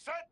Set.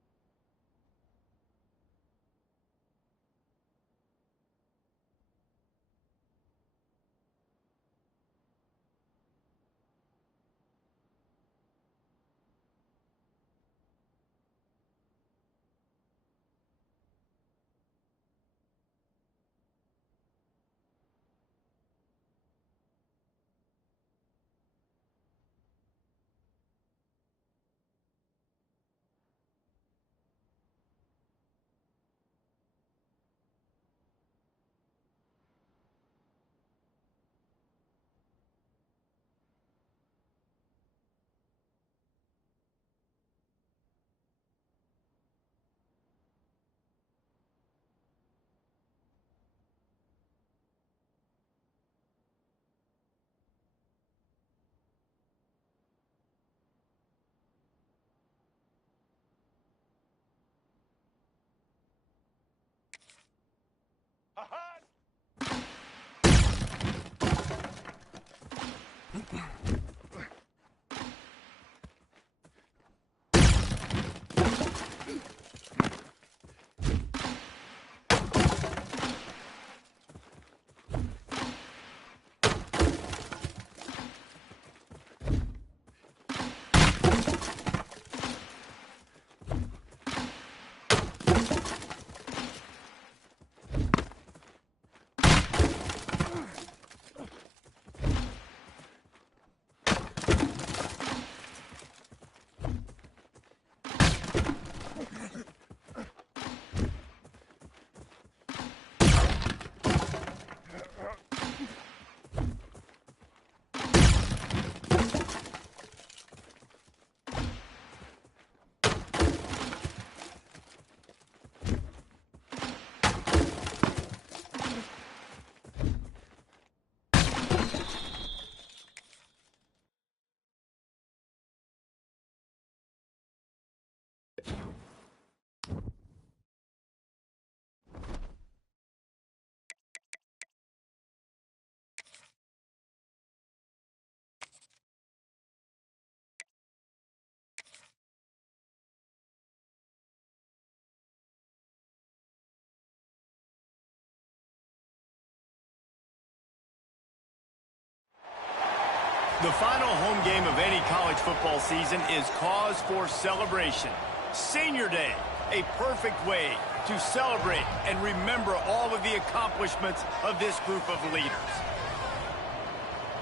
The final home game of any college football season is cause for celebration. Senior Day, a perfect way to celebrate and remember all of the accomplishments of this group of leaders.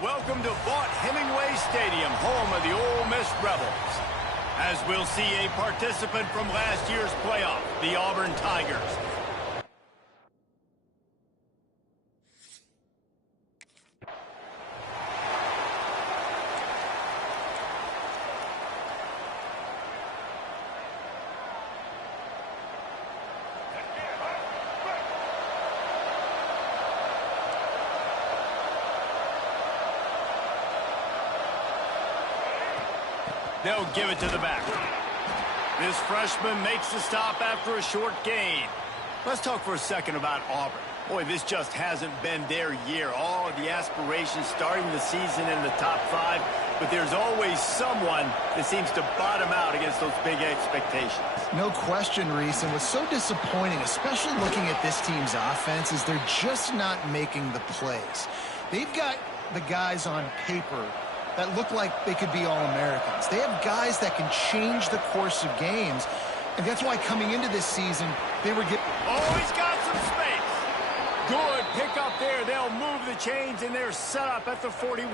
Welcome to Vaught Hemingway Stadium, home of the Ole Miss Rebels. As we'll see a participant from last year's playoff, the Auburn Tigers. They'll give it to the back. This freshman makes the stop after a short gain. Let's talk for a second about Auburn. Boy, this just hasn't been their year. All of the aspirations starting the season in the top 5, but there's always someone that seems to bottom out against those big expectations. No question, Reese, and what's so disappointing, especially looking at this team's offense, is they're just not making the plays. They've got the guys on paper that look like they could be All-Americans. They have guys that can change the course of games, and that's why coming into this season, they were getting... Oh, he's got some space. Good pick up there. They'll move the chains, and they're set up at the 41.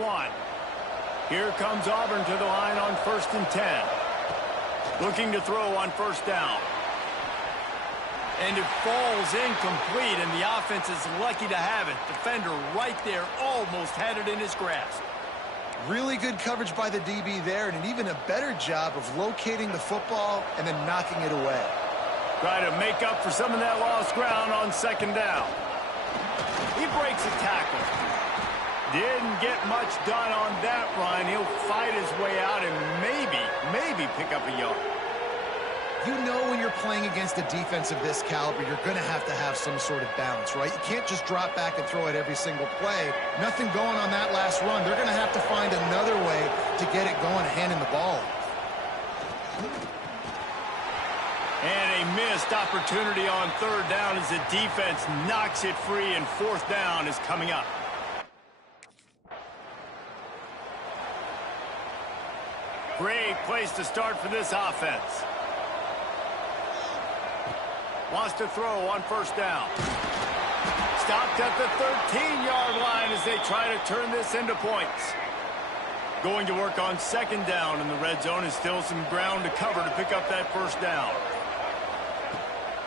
Here comes Auburn to the line on 1st and 10. Looking to throw on 1st down. And it falls incomplete, and the offense is lucky to have it. Defender right there almost had it in his grasp. Really good coverage by the DB there, and an even a better job of locating the football and then knocking it away. Try to make up for some of that lost ground on 2nd down. He breaks a tackle. Didn't get much done on that run. He'll fight his way out and maybe pick up a yard. You know when you're playing against a defense of this caliber, you're going to have some sort of balance, right? You can't just drop back and throw it every single play. Nothing going on that last run. They're going to have to find another way to get it going, handing the ball. missed opportunity on third down as the defense knocks it free, and fourth down is coming up. Great place to start for this offense. Wants to throw on first down. Stopped at the 13-yard line as they try to turn this into points. Going to work on second down in the red zone, and still some ground to cover to pick up that first down.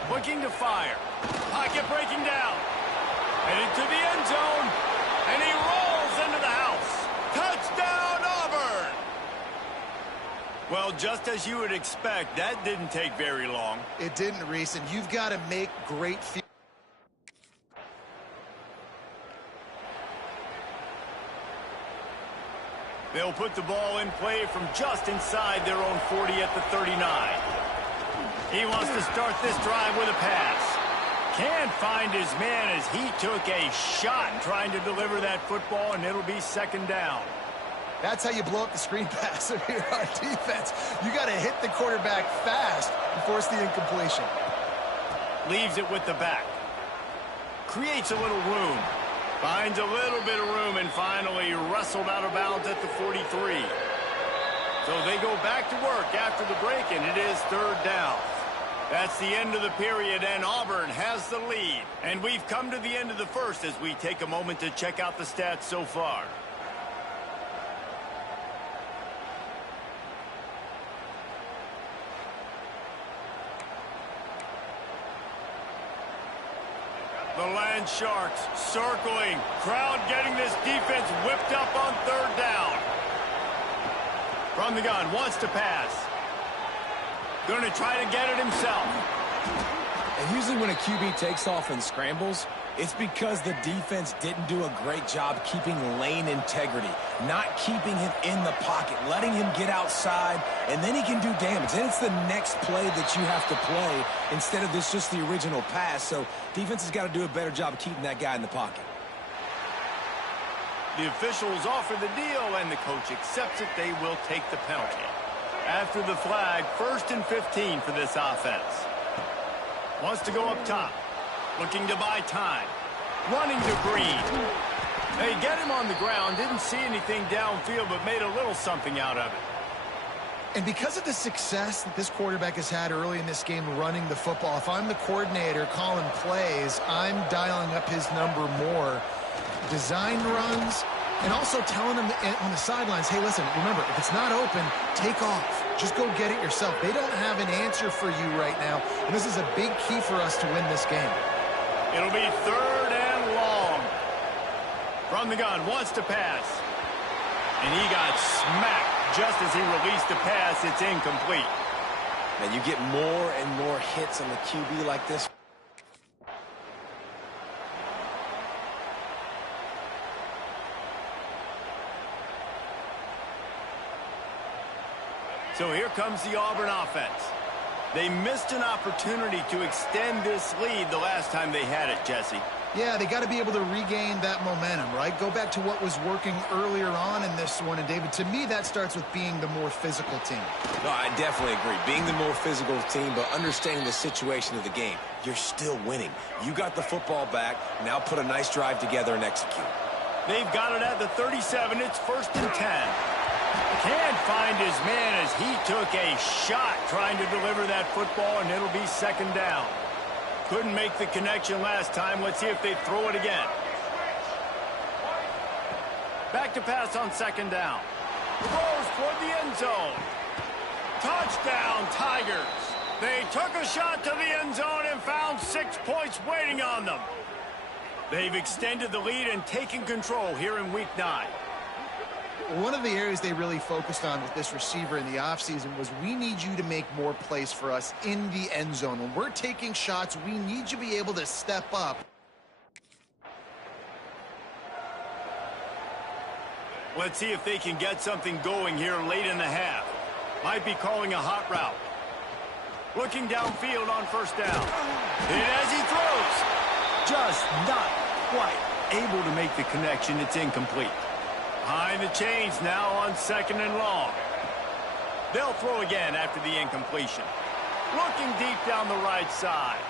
Looking to fire. Pocket breaking down. Headed to the end zone, and he rolls into the house. Touchdown, Auburn! Well, just as you would expect, that didn't take very long. It didn't, Reese, and you've got to make great field. They'll put the ball in play from just inside their own 40 at the 39. He wants to start this drive with a pass. Can't find his man as he took a shot trying to deliver that football, and it'll be second down. That's how you blow up the screen pass if you're on defense. You got to hit the quarterback fast and force the incompletion. Leaves it with the back. Creates a little room. Finds a little bit of room and finally wrestled out of bounds at the 43. So they go back to work after the break, and it is third down. That's the end of the period, and Auburn has the lead. And we've come to the end of the first as we take a moment to check out the stats so far. The Land Sharks circling. Crowd getting this defense whipped up on third down. From the gun, wants to pass. Going to try to get it himself. And usually when a QB takes off and scrambles, it's because the defense didn't do a great job keeping lane integrity, not keeping him in the pocket, letting him get outside, and then he can do damage. Then it's the next play that you have to play instead of this just the original pass. So defense has got to do a better job of keeping that guy in the pocket. The officials offer the deal, and the coach accepts it. They will take the penalty. After the flag, 1st and 15 for this offense. Wants to go up top. Looking to buy time. Running to Green. They get him on the ground. Didn't see anything downfield, but made a little something out of it. And because of the success that this quarterback has had early in this game running the football, if I'm the coordinator calling plays, I'm dialing up his number more. Design runs, and also telling them on the sidelines, hey, listen, remember, if it's not open, take off. Just go get it yourself. They don't have an answer for you right now, and this is a big key for us to win this game. It'll be third and long. From the gun, wants to pass. And he got smacked just as he released the pass. It's incomplete. And you get more and more hits on the QB like this. So here comes the Auburn offense. They missed an opportunity to extend this lead the last time they had it, Jesse. Yeah, they got to be able to regain that momentum, right? Go back to what was working earlier on in this one. And, David, to me, that starts with being the more physical team. No, I definitely agree. Being the more physical team, but understanding the situation of the game. You're still winning. You got the football back. Now put a nice drive together and execute. They've got it at the 37. It's 1st and 10. Can't find his man as he took a shot trying to deliver that football, and it'll be second down. Couldn't make the connection last time. Let's see if they throw it again. Back to pass on second down. Throws toward the end zone. Touchdown, Tigers. They took a shot to the end zone and found 6 points waiting on them. They've extended the lead and taken control here in Week 9. One of the areas they really focused on with this receiver in the offseason was we need you to make more plays for us in the end zone. When we're taking shots, we need you to be able to step up. Let's see if they can get something going here late in the half. Might be calling a hot route. Looking downfield on first down. And as he throws, just not quite able to make the connection. It's incomplete. Behind the chains now on second and long. They'll throw again after the incompletion. looking deep down the right side.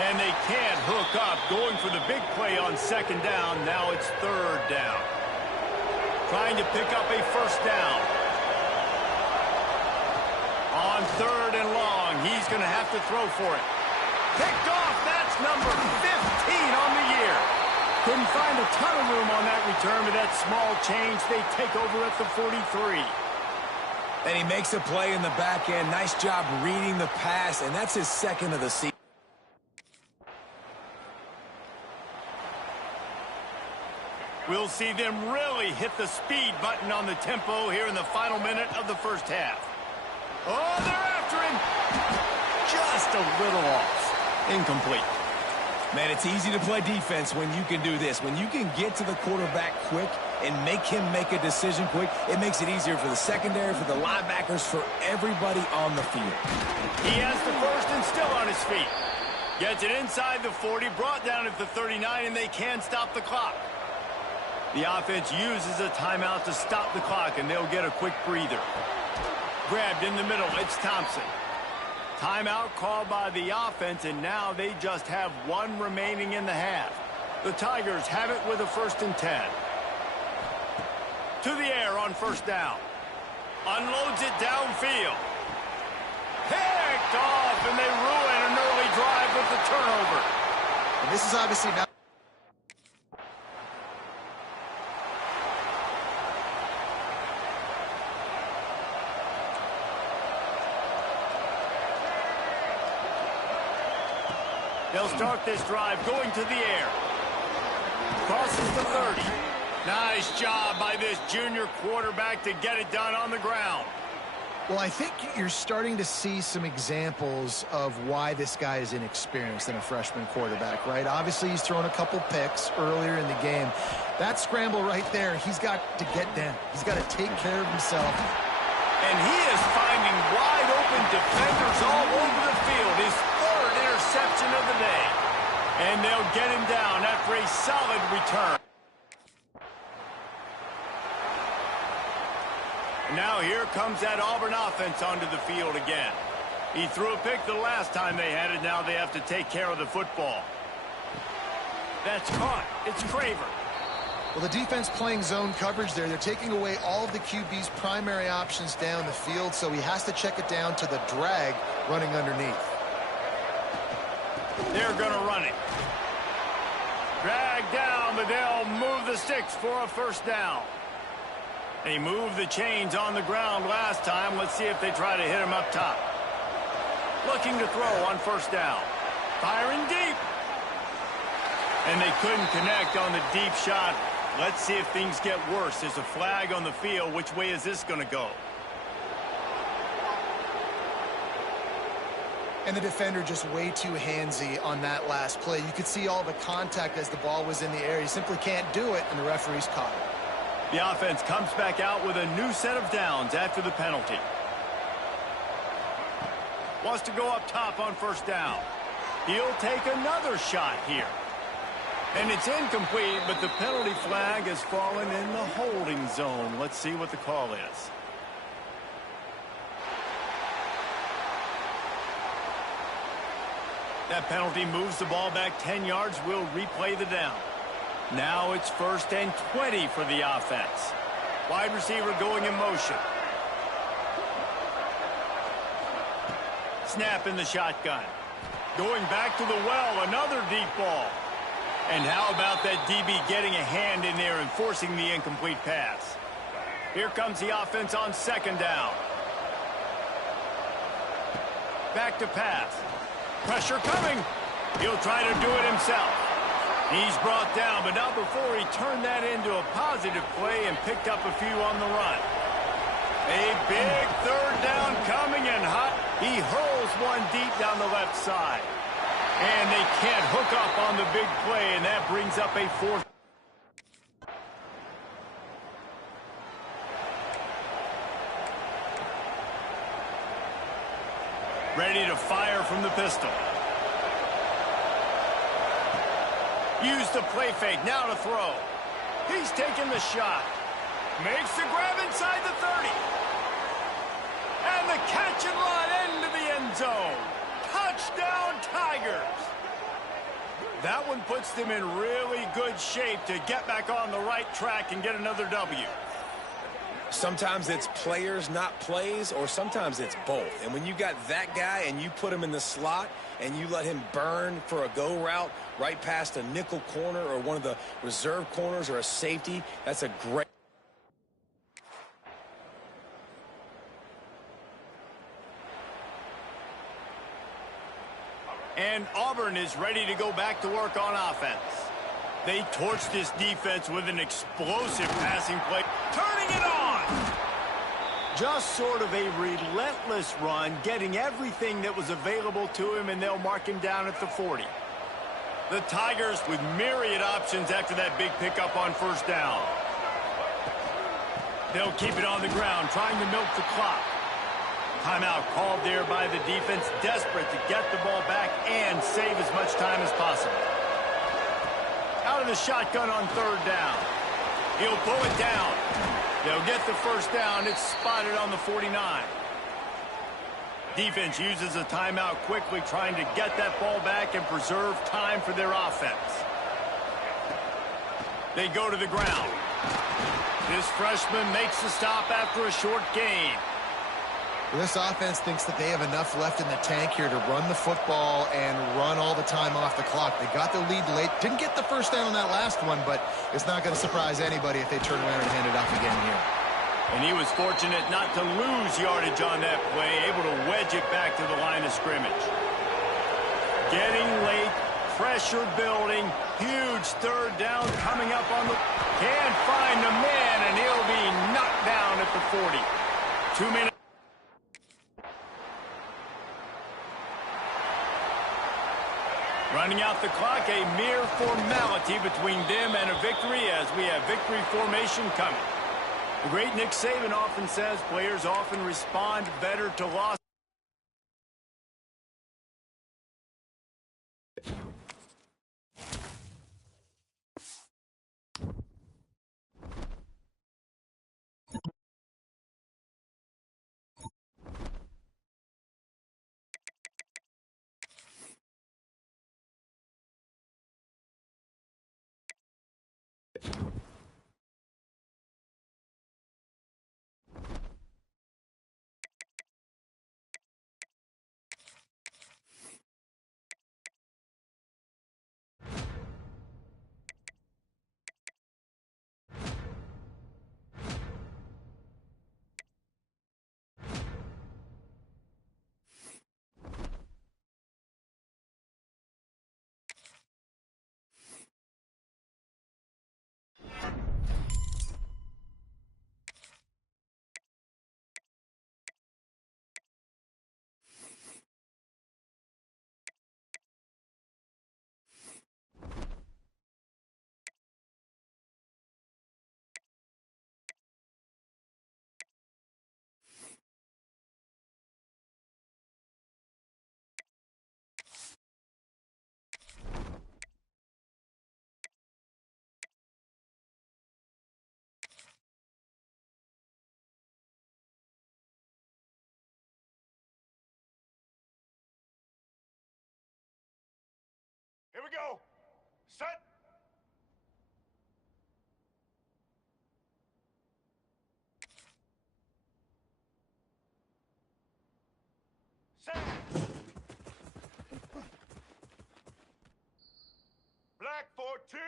And they can't hook up, going for the big play on second down. Now it's third down. Trying to pick up a first down. On third and long, he's going to have to throw for it. Picked off, that's number 15 on the year. Couldn't find a ton of room on that return, but that small change, they take over at the 43. And he makes a play in the back end. Nice job reading the pass, and that's his second of the season. We'll see them really hit the speed button on the tempo here in the final minute of the first half. Oh, they're after him. Just a little off. Incomplete. Man, it's easy to play defense when you can do this. When you can get to the quarterback quick and make him make a decision quick, it makes it easier for the secondary, for the linebackers, for everybody on the field. He has the first and still on his feet. Gets it inside the 40, brought down at the 39, and they can stop the clock. The offense uses a timeout to stop the clock, and they'll get a quick breather. Grabbed in the middle, it's Thompson. Timeout called by the offense, and now they just have one remaining in the half. The Tigers have it with a 1st and 10. To the air on first down. Unloads it downfield. Picked off, and they ruin an early drive with the turnover. And this is obviously not... They'll start this drive going to the air. Crosses the 30. Nice job by this junior quarterback to get it done on the ground. Well, I think you're starting to see some examples of why this guy is inexperienced in a freshman quarterback, right? Obviously, he's thrown a couple picks earlier in the game. That scramble right there, he's got to get down. He's got to take care of himself. And he is finding wide open defenders all over the field. His third interception of the day. And they'll get him down after a solid return. Now here comes that Auburn offense onto the field again. He threw a pick the last time they had it. Now they have to take care of the football. That's caught. It's Craver. Well, the defense playing zone coverage there. They're taking away all of the QB's primary options down the field, so he has to check it down to the drag running underneath. They're going to run it. Drag down, but they'll move the sticks for a first down. They moved the chains on the ground last time. Let's see if they try to hit him up top. Looking to throw on first down. Firing deep. And they couldn't connect on the deep shot. Let's see if things get worse. There's a flag on the field. Which way is this going to go? And the defender just way too handsy on that last play. You could see all the contact as the ball was in the air. He simply can't do it, and the referee's caught it. The offense comes back out with a new set of downs after the penalty. Wants to go up top on first down. He'll take another shot here. And it's incomplete, but the penalty flag has fallen in the holding zone. Let's see what the call is. That penalty moves the ball back 10 yards. We'll replay the down. Now it's 1st and 20 for the offense. Wide receiver going in motion. Snap in the shotgun. Going back to the well, another deep ball. And how about that DB getting a hand in there and forcing the incomplete pass? Here comes the offense on second down. Back to pass. Pressure coming. He'll try to do it himself. He's brought down, but not before he turned that into a positive play and picked up a few on the run. A big third down coming in hot. He hurls one deep down the left side. And they can't hook up on the big play, and that brings up a 4th. Ready to fire from the pistol. Use the play fake, now to throw. He's taking the shot. Makes the grab inside the 30. And the catch and run into the end end zone. Touchdown, Tigers! That one puts them in really good shape to get back on the right track and get another W. Sometimes it's players, not plays, or sometimes it's both. And when you got that guy and you put him in the slot and you let him burn for a go route right past a nickel corner or one of the reserve corners or a safety, that's a great... And Auburn is ready to go back to work on offense. They torched this defense with an explosive passing play, turning it on! Just sort of a relentless run, getting everything that was available to him, and they'll mark him down at the 40. The Tigers with myriad options after that big pickup on first down. They'll keep it on the ground, trying to milk the clock. Timeout called there by the defense, desperate to get the ball back and save as much time as possible. Out of the shotgun on third down. He'll pull it down. They'll get the first down. It's spotted on the 49. Defense uses a timeout quickly, trying to get that ball back and preserve time for their offense. They go to the ground. This freshman makes the stop after a short gain. This offense thinks that they have enough left in the tank here to run the football and run all the time off the clock. They got the lead late. Didn't get the first down on that last one, but it's not going to surprise anybody if they turn around and hand it off again here. And he was fortunate not to lose yardage on that play, able to wedge it back to the line of scrimmage. Getting late, pressure building, huge third down coming up on the... Can't find the man, and he'll be knocked down at the 40. 2 minutes. Running out the clock, a mere formality between them and a victory as we have victory formation coming. The great Nick Saban often says players often respond better to loss. Here we go. Set. Set. Black 14.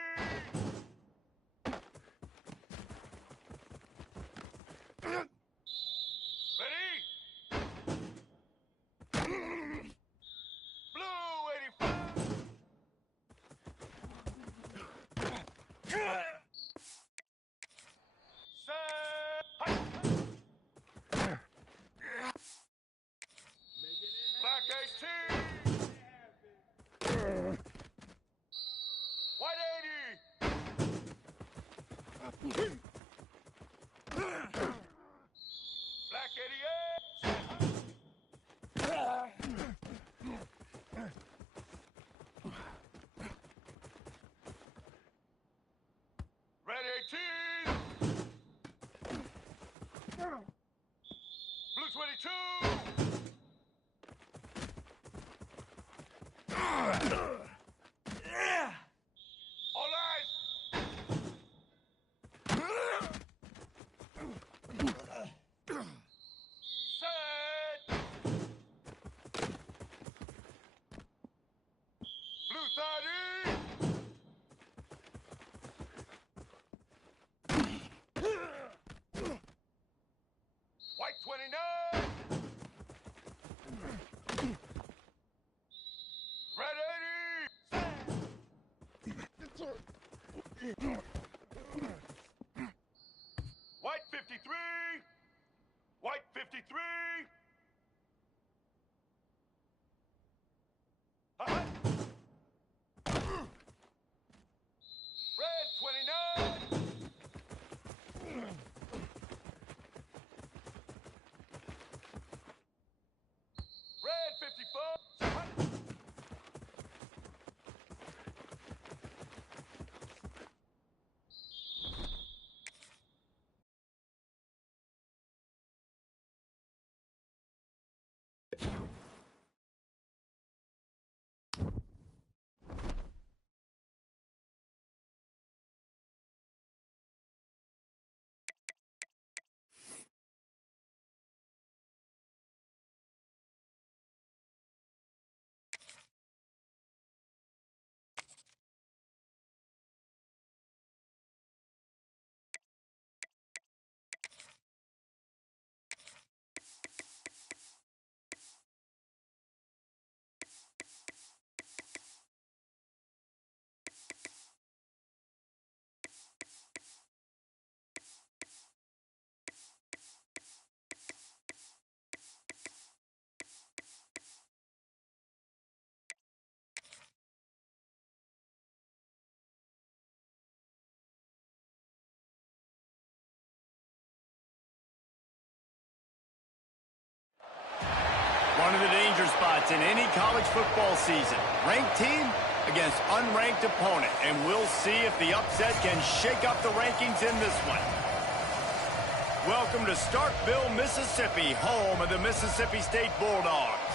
Blue 22. Society! White 29! Red 80! White 53! White 53! Uh-huh. Red 29! Red 54! Uh-huh. One of the danger spots in any college football season. Ranked team against unranked opponent. And we'll see if the upset can shake up the rankings in this one. Welcome to Starkville, Mississippi, home of the Mississippi State Bulldogs.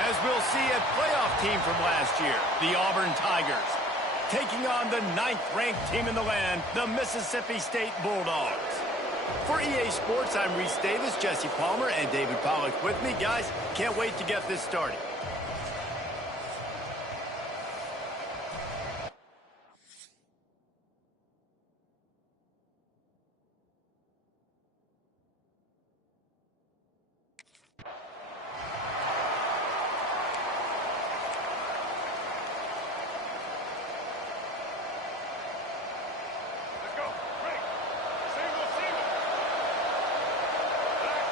As we'll see, a playoff team from last year, the Auburn Tigers, taking on the 9th-ranked team in the land, the Mississippi State Bulldogs. For EA Sports, I'm Reese Davis, Jesse Palmer, and David Pollack with me. Guys, can't wait to get this started. Let's go. Break. Single, single. Black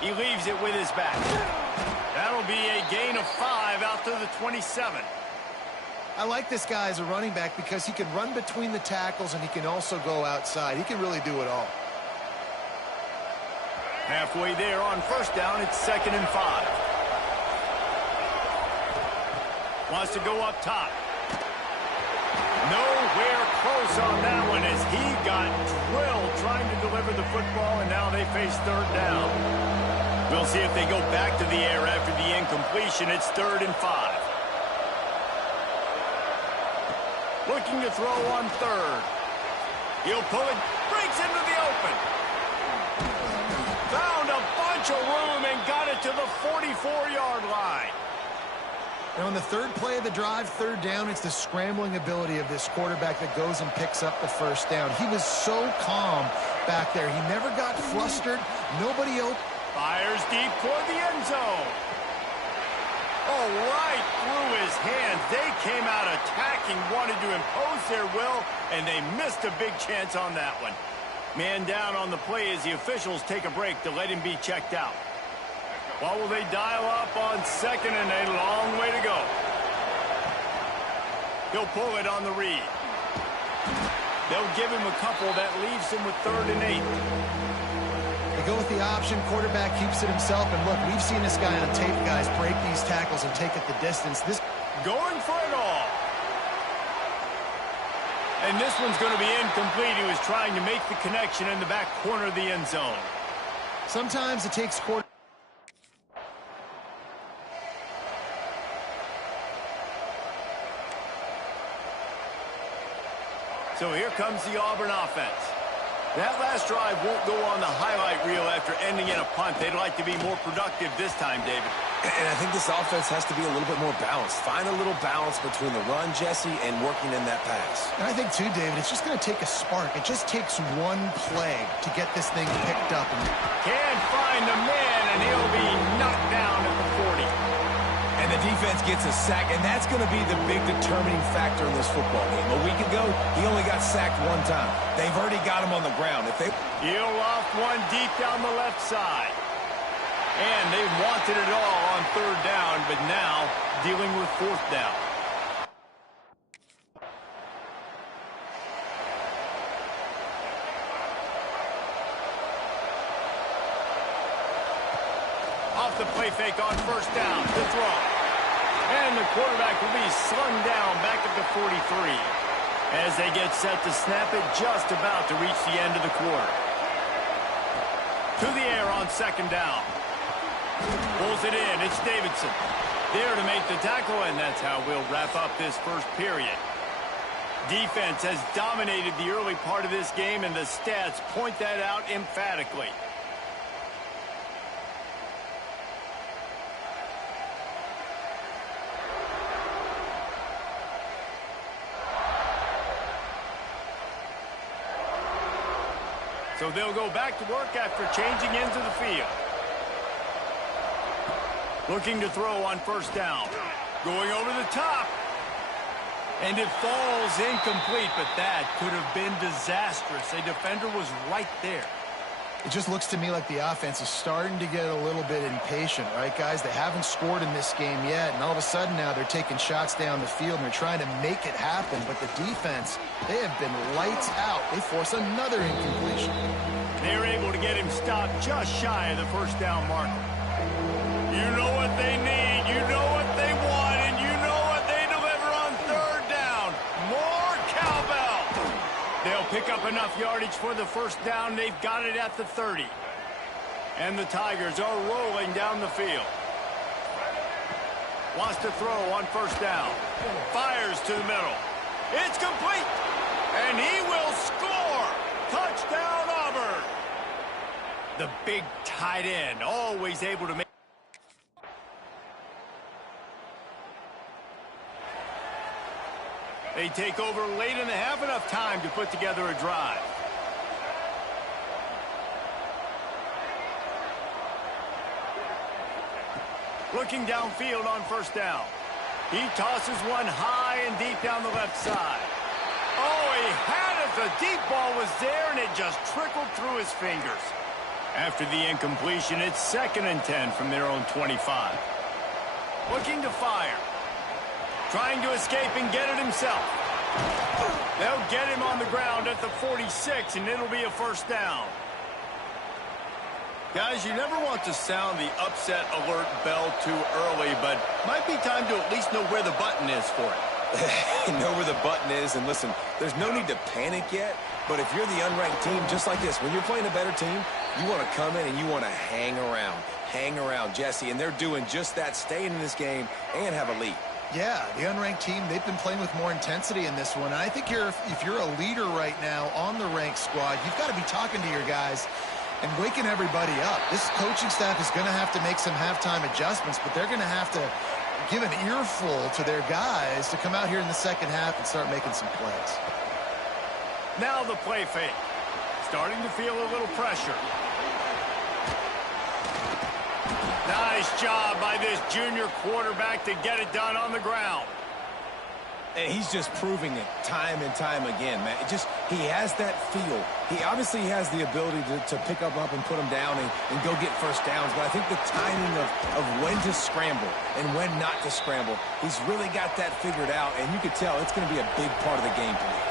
14. He leaves it with his back. That'll be a gain of 5 out to the 27. I like this guy as a running back because he can run between the tackles and he can also go outside. He can really do it all. Halfway there on first down, it's 2nd and 5. Wants to go up top. Nowhere close on that one as he got drilled trying to deliver the football, and now they face 3rd down. We'll see if they go back to the air after the incompletion. It's 3rd and 5. Looking to throw on 3rd. He'll pull it, breaks into the open. Found a bunch of room and got it to the 44-yard line. Now, on the 3rd play of the drive, 3rd down, it's the scrambling ability of this quarterback that goes and picks up the 1st down. He was so calm back there. He never got flustered. Nobody open. Fires deep toward the end zone. Oh, right through his hands. They came out attacking, wanted to impose their will, and they missed a big chance on that one. Man down on the play as the officials take a break to let him be checked out. What will they dial up on 2nd and a long way to go? He'll pull it on the read. They'll give him a couple that leaves him with 3rd and 8. They go with the option. Quarterback keeps it himself. And look, we've seen this guy on tape, guys, break these tackles and take it the distance. This going for it all. And this one's going to be incomplete. He was trying to make the connection in the back corner of the end zone. Sometimes it takes quarter. So here comes the Auburn offense. That last drive won't go on the highlight reel after ending in a punt. They'd like to be more productive this time, David. And I think this offense has to be a little bit more balanced. Find a little balance between the run, Jesse, and working in that pass. And I think, too, David, it's just going to take a spark. It just takes one play to get this thing picked up. Can't find the man, and he'll be knocked down at the 40. And the defense gets a sack, and that's going to be the big determining factor in this football game. A week ago, he only got sacked one time. They've already got him on the ground. He'll loft one deep down the left side. And they wanted it all on third down, but now dealing with fourth down. Off the play fake on first down to throw. And the quarterback will be slung down back at the 43 as they get set to snap it just about to reach the end of the quarter. To the air on second down. Pulls it in. It's Davidson. There to make the tackle, and that's how we'll wrap up this first period. Defense has dominated the early part of this game, and the stats point that out emphatically. So they'll go back to work after changing into the field. Looking to throw on first down. Going over the top. And it falls incomplete, but that could have been disastrous. A defender was right there. It just looks to me like the offense is starting to get a little bit impatient, right, guys? They haven't scored in this game yet, and all of a sudden now they're taking shots down the field, and they're trying to make it happen. But the defense, they have been lights out. They force another incompletion. They're able to get him stopped just shy of the first down marker. You know what they need, you know what they want, and you know what they deliver on third down. More cowbell. They'll pick up enough yardage for the first down. They've got it at the 30. And the Tigers are rolling down the field. Wants to throw on first down. Fires to the middle. It's complete. And he will score. Touchdown, Auburn. The big tight end, always able to make. They take over late in the half, enough time to put together a drive. Looking downfield on first down. He tosses one high and deep down the left side. Oh, he had it. The deep ball was there, and it just trickled through his fingers. After the incompletion, it's 2nd and 10 from their own 25. Looking to fire. Trying to escape and get it himself. They'll get him on the ground at the 46, and it'll be a first down. Guys, you never want to sound the upset alert bell too early, but might be time to at least know where the button is for it. Know where the button is, and listen, there's no need to panic yet, but if you're the unranked team, just like this, when you're playing a better team, you want to come in and you want to hang around, Jesse, and they're doing just that, staying in this game and have a lead. Yeah, the unranked team, they've been playing with more intensity in this one. And I think if you're a leader right now on the ranked squad, you've got to be talking to your guys and waking everybody up. This coaching staff is going to have to make some halftime adjustments, but they're going to have to give an earful to their guys to come out here in the second half and start making some plays. Now the play fake. Starting to feel a little pressure. Nice job by this junior quarterback to get it done on the ground. And he's just proving it time and time again, man. He has that feel. He obviously has the ability to pick up and put him down and go get first downs. But I think the timing of when to scramble and when not to scramble, he's really got that figured out. And you can tell it's going to be a big part of the game plan.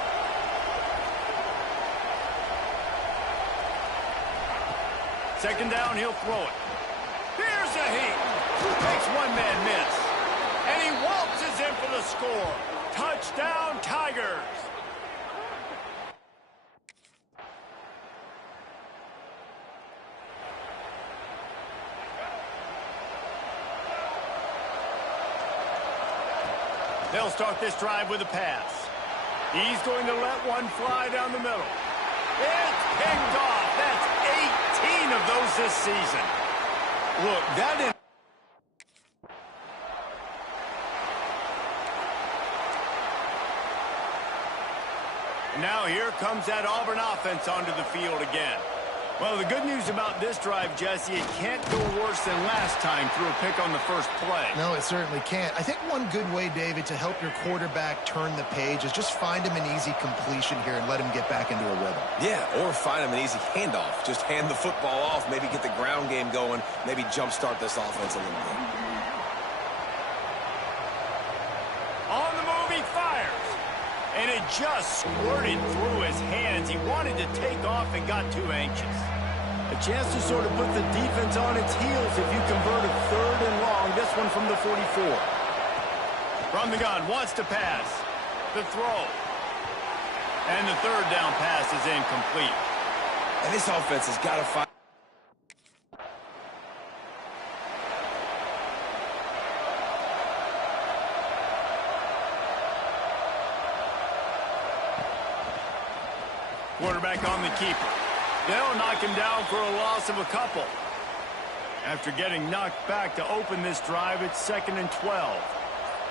Second down, he'll throw it. Here's a heat. Makes one man miss. And he waltzes in for the score. Touchdown, Tigers. They'll start this drive with a pass. He's going to let one fly down the middle. It's picked off. That's 18 of those this season. Look, that didn't. Now here comes that Auburn offense onto the field again. Well, the good news about this drive, Jesse, it can't go worse than last time through a pick on the first play. No, it certainly can't. I think one good way, David, to help your quarterback turn the page is just find him an easy completion here and let him get back into a rhythm. Yeah, or find him an easy handoff. Just hand the football off, maybe get the ground game going, maybe jumpstart this offense a little bit. On the move, he fires. And it just squirted through his hands. He wanted to take off and got too anxious. A chance to sort of put the defense on its heels if you convert a 3rd and long. This one from the 44. From the gun, wants to pass. The throw. And the 3rd down pass is incomplete. And this offense has got to find... Quarterback on the keeper. They'll knock him down for a loss of a couple. After getting knocked back to open this drive, it's 2nd and 12.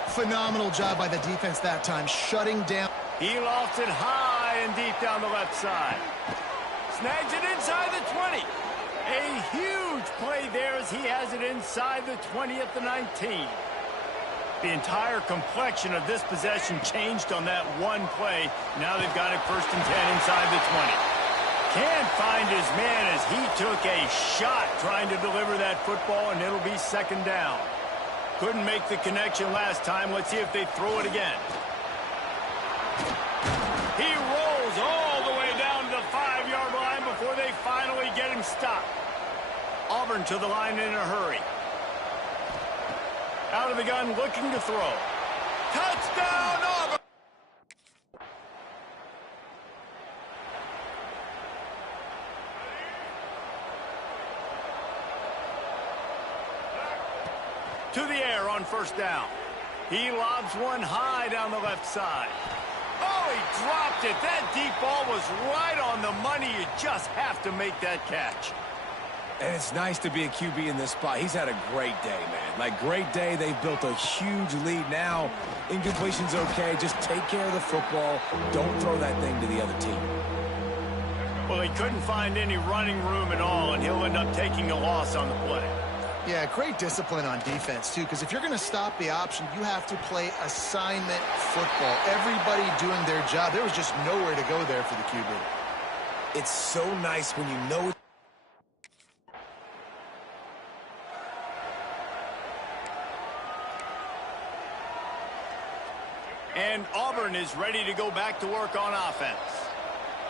Phenomenal job by the defense that time, shutting down. He lofts it high and deep down the left side. Snags it inside the 20. A huge play there as he has it inside the 20 at the 19. The entire complexion of this possession changed on that one play. Now they've got it 1st and 10 inside the 20. Can't find his man as he took a shot trying to deliver that football, and it'll be 2nd down. Couldn't make the connection last time. Let's see if they throw it again. He rolls all the way down to the 5-yard line before they finally get him stopped. Auburn to the line in a hurry. Out of the gun, looking to throw. Touchdown, Auburn! To the air on 1st down. He lobs one high down the left side. Oh, he dropped it. That deep ball was right on the money. You just have to make that catch. And it's nice to be a QB in this spot. He's had a great day, man. Like, great day. They've built a huge lead now. Incompletion's okay. Just take care of the football. Don't throw that thing to the other team. Well, he couldn't find any running room at all, and he'll end up taking a loss on the play. Yeah, great discipline on defense, too, because if you're going to stop the option, you have to play assignment football. Everybody doing their job. There was just nowhere to go there for the QB. It's so nice when you know it. And Auburn is ready to go back to work on offense.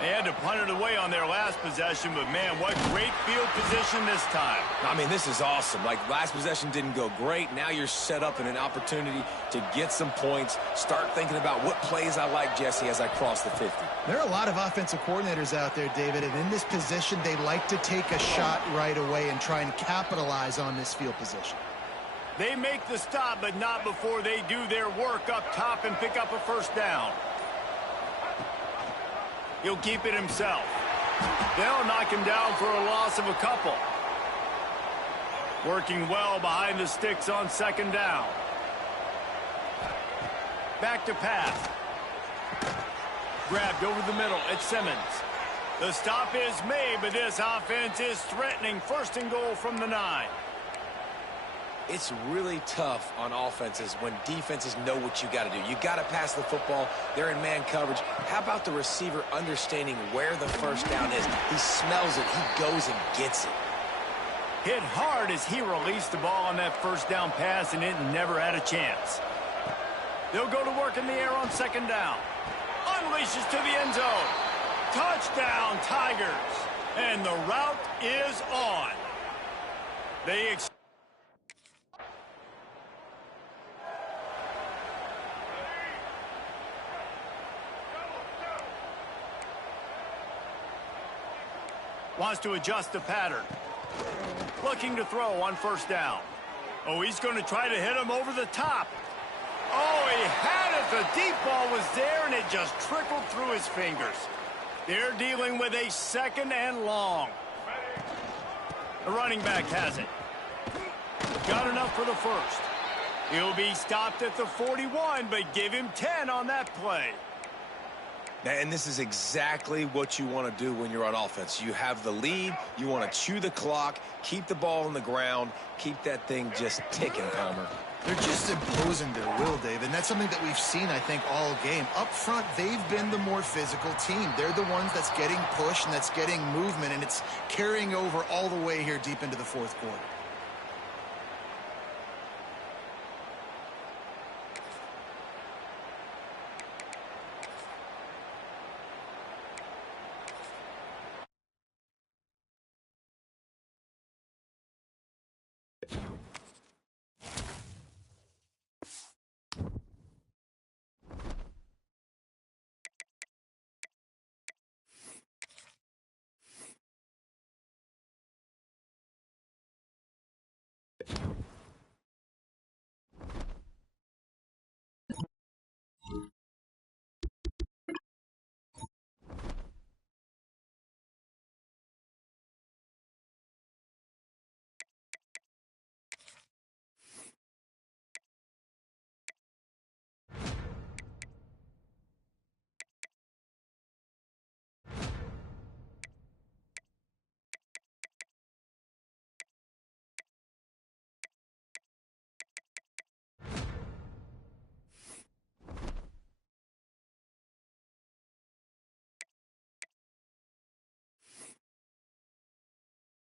They had to punt it away on their last possession, but, man, what great field position this time. I mean, this is awesome. Like, last possession didn't go great. Now you're set up in an opportunity to get some points. Start thinking about what plays I like, Jesse, as I cross the 50. There are a lot of offensive coordinators out there, David, and in this position, they like to take a shot right away and try and capitalize on this field position. They make the stop, but not before they do their work up top and pick up a 1st down. He'll keep it himself. They'll knock him down for a loss of a couple. Working well behind the sticks on 2nd down. Back to pass. Grabbed over the middle. It's Simmons. The stop is made, but this offense is threatening. 1st and goal from the 9. It's really tough on offenses when defenses know what you got to do. You got to pass the football. They're in man coverage. How about the receiver understanding where the 1st down is? He smells it. He goes and gets it. Hit hard as he released the ball on that 1st down pass, and it never had a chance. They'll go to work in the air on 2nd down. Unleashes to the end zone. Touchdown, Tigers. And the route is on. They wants to adjust the pattern. Looking to throw on 1st down. Oh, he's going to try to hit him over the top. Oh, he had it. The deep ball was there, and it just trickled through his fingers. They're dealing with a 2nd and long. The running back has it. Got enough for the 1st. He'll be stopped at the 41, but give him 10 on that play. And this is exactly what you want to do when you're on offense. You have the lead. You want to chew the clock, keep the ball on the ground, keep that thing just ticking, Palmer. They're just imposing their will, Dave, and that's something that we've seen, I think, all game. Up front, they've been the more physical team. They're the ones that's getting pushed and that's getting movement, and it's carrying over all the way here deep into the fourth quarter.